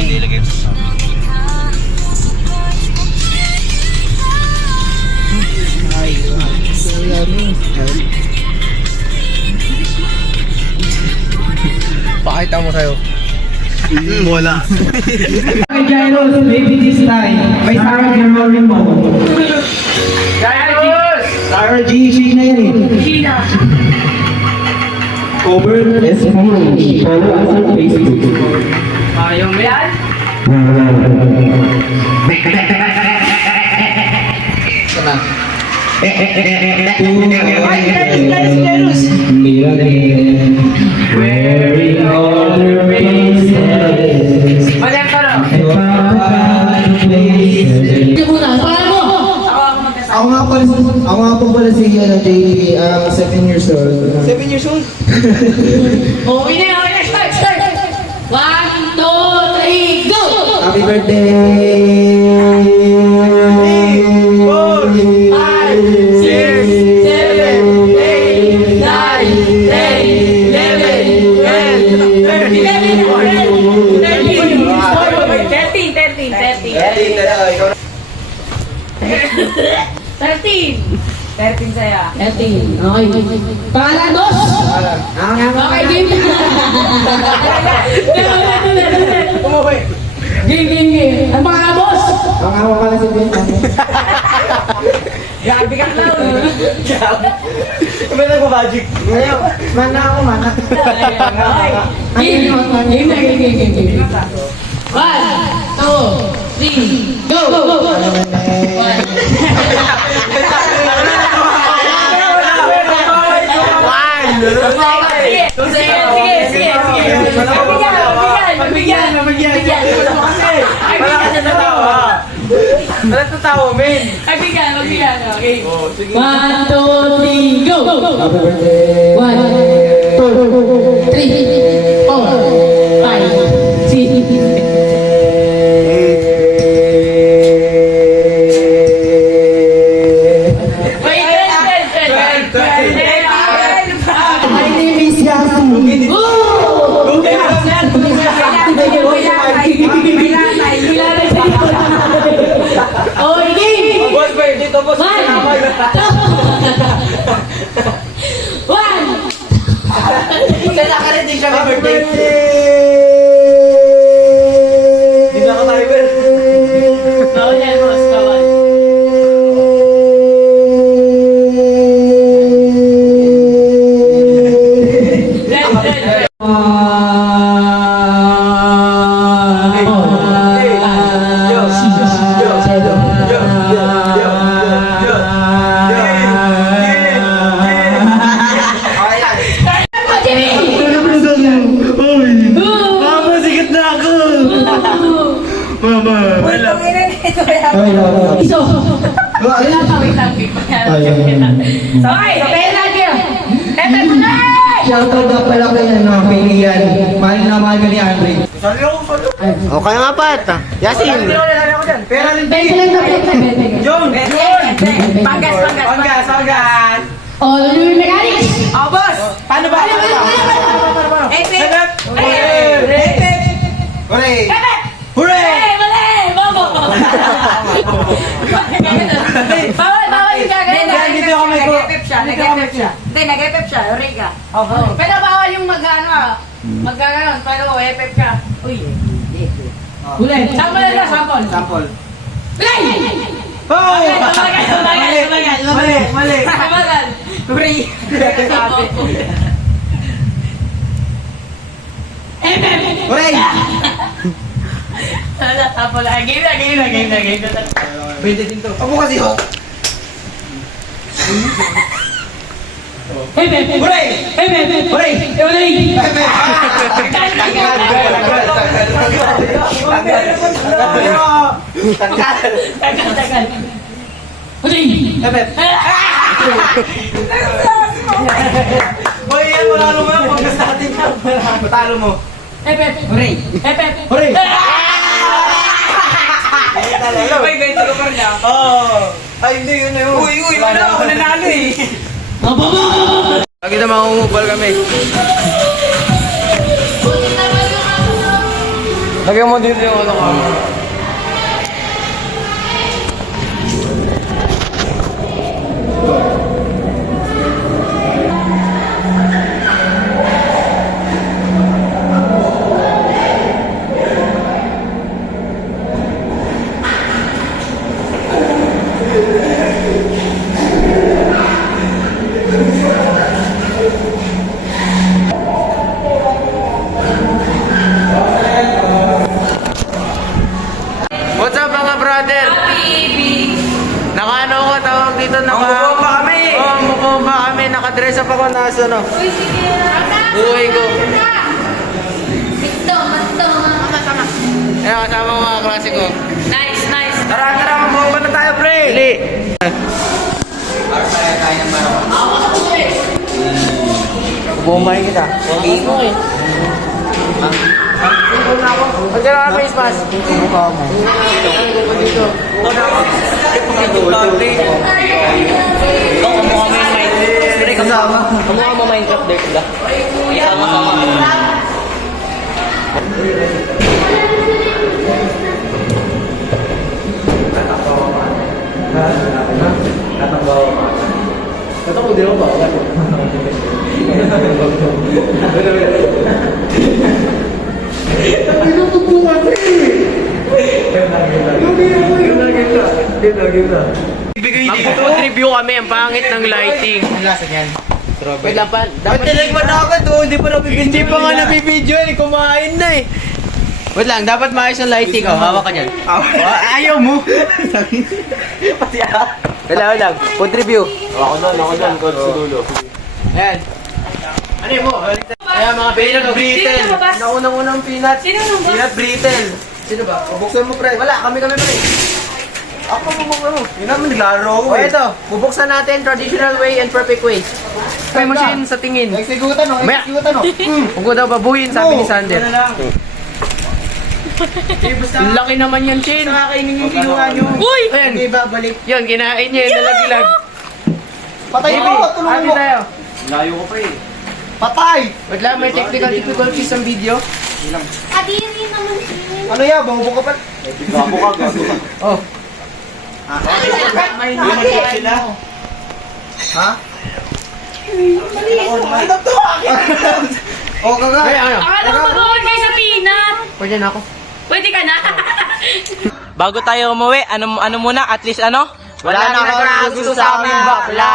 Ilagay mo sa pakita mo sa'yo. Wala. Gyros, baby this time. May Sarah Geronimo. Gyros! Sarah G, Sheena yan eh. Sheena. Cover S. Follow us on Facebook. Yung yan? Wearing all their faces. Madam ka no? Ako nga po pala si JD, 7 years old. 7 years old? Okay na, start! 1, 2, 3, go! Happy birthday! 5, 6, 7, 8, 9, 10, 13 saya. 13. Okay. Pangalan, dos! Okay, game. Game. Ang pangalan, boss? Ang awa pala si Ben. Grabe ka lang. May nagpa-magic. Ngayon, mana ako, mana. Game. 1, 2, 3, go! Sige. Magbigyan. Wala tatawa, men. Magbigyan. Okay. 1, 2, 3, go! Happy birthday! 1, 2, 3, 4, 5, 6. My name is Yasu. Boss, ba? Dito, boss. Nakakarinig siya may birthday. Hindi na ako tayo, Ben. Mama, sikat na ako! Mama! Wala. Shoutout na pala kayo ng Pilihan. Mahal na mahal ka ni Andre. O kaya nga pat. Yasin. Pera rin. John! Panggas. All your mechanics! Oh, boss! Paano ba? Hooray! Hooray! Bawal yung gagawin. Dito ako may Hindi, nag-epep siya. Hooray ka. Pero bawal yung mag-gano'n. Pero epep ka. Uy. Huli. Sample na, sample. Sample. Play! Oh! Mali! Sabagan. Hooray. Epep! Hooray! Sample na. Game na. Pwede din to. Ako kasi ho. Epep! Hooray! Hooray! Hooray! Tagal. Hooray! Epep. Boy, yan, manalo mo yan. Pagkas natin yan. Matalo mo. Epep! Hooray! Epep! Hooray! May ganito ka pa rin ah. Oh. Ay, hindi yun na yun. Uy, wala ako nanalo eh. Lagi na mangungubal kami. Lagyan mo dito yung ano ka. What's up mga brother? Nakaano ko tawag dito Mukbomba kami! Oo, mukbomba kami. Nakadress up ako nasa ano. Buhay ko. Ayan, kasama ko mga klase ko. Nice, nice. Tara, mukbomba na tayo, pre! Dili. Bombahin kita. Huwag mo eh. Huwag ka na face mask. Mukha mo. Dito. Kamukha mo Minecraft dirt ba? Isama-sama. Mag-food review kami. Ang pangit ng lighting. Wait lang pa. Dapat tinikman na agad, oh. Hindi pa nabibidyo. Hindi pa nga nabibidyo eh. Kumain na eh. Wait lang, dapat maayos ang lighting. Oh, hawak ka dyan. Ayaw mo. Pati ako. Wait lang. Food review. Ako doon, coach sa dulo. Ayan. Ano yun mo? Ayan mga peanut brittle. Sino lumabas? Naunang-unang peanut. Sino lumabas? Peanut brittle. Sino ba? Bubuksan mo, pre. Wala, kami pre. Ako bubuksan mo. Yun naman, naglaro ako, O ito, bubuksan natin traditional way and perfect way. May machine sa tingin. Executan o, Maya. executan o. Huwag ko daw babuyin, sabi ni Sander. lang. Laki naman yung chin. Kakainin yung kinuha nyo. Uy! Ayan, Okay ba, balik. yun, kinain niya yung nalaglag. Patay Baby, mo, tulungan ate mo. tayo. Layo ko, pre. Patay! Wait lang, may technical difficulties ang video. Kadiri naman siya. Ano yan, bangbo ka pa? Gago ka. Oh, May naman sila. Ha? Ano to? O, kaga. kaya ano? Akala ko mag-on kayo sa peanut. Pwede na ako. Pwede ka na. Bago tayo umuwi, ano muna, at least ano? Wala na akong gusto sa aming bakla.